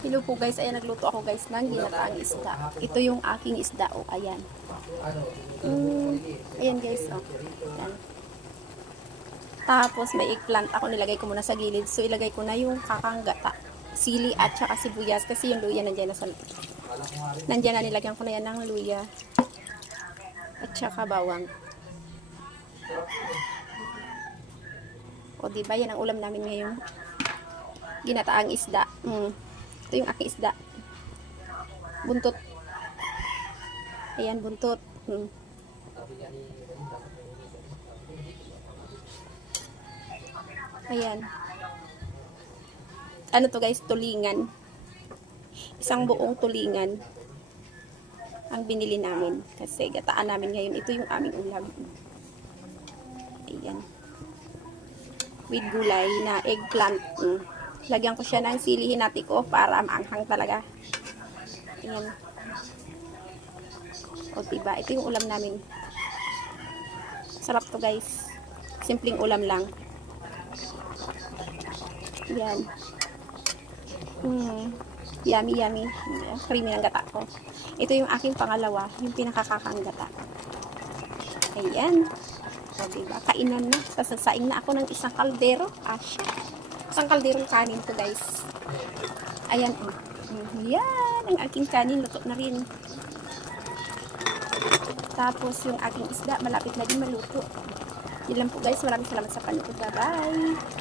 Hello po guys, ayan nagluto ako guys ng ginataang isda. Ito yung aking isda, oh, ayan. Ayan guys, oh. Ayan. Tapos may eggplant ako, nilagay ko muna sa gilid. So ilagay ko na yung kakanggata, sili at saka sibuyas kasi yung luya nandiyan na sa nandiyan na, nilagyan ko na yan ng luya at saka bawang. O diba, yan ang ulam namin ngayon. Ginataang isda. Ito yung aking isda. Buntot. Ayan, buntot. Ayan. Ano to guys? Tulingan. Isang buong tulingan ang binili namin. Kasi gataan namin ngayon. Ito yung aming ulam. Ayan. With gulay na eggplant. Lagyan ko siya ng sili hinati ko para maanghang talaga. Ayan. O diba, ito yung ulam namin. Sarap to guys. Simpleng ulam lang. Ayan. Yummy, yummy. Creamy ng gata ko. Ito yung aking pangalawa, yung pinakakakang gata. Ayan. O diba, kainan na. Sasasaing na ako ng isang kaldero. Asya. Isang kalderong kanin to guys. Ayan. Yan. Ang aking kanin. Luto na rin. Tapos yung aking isda. Malapit na din maluto. Yun lang po guys. Maraming salamat sa panood. Bye-bye.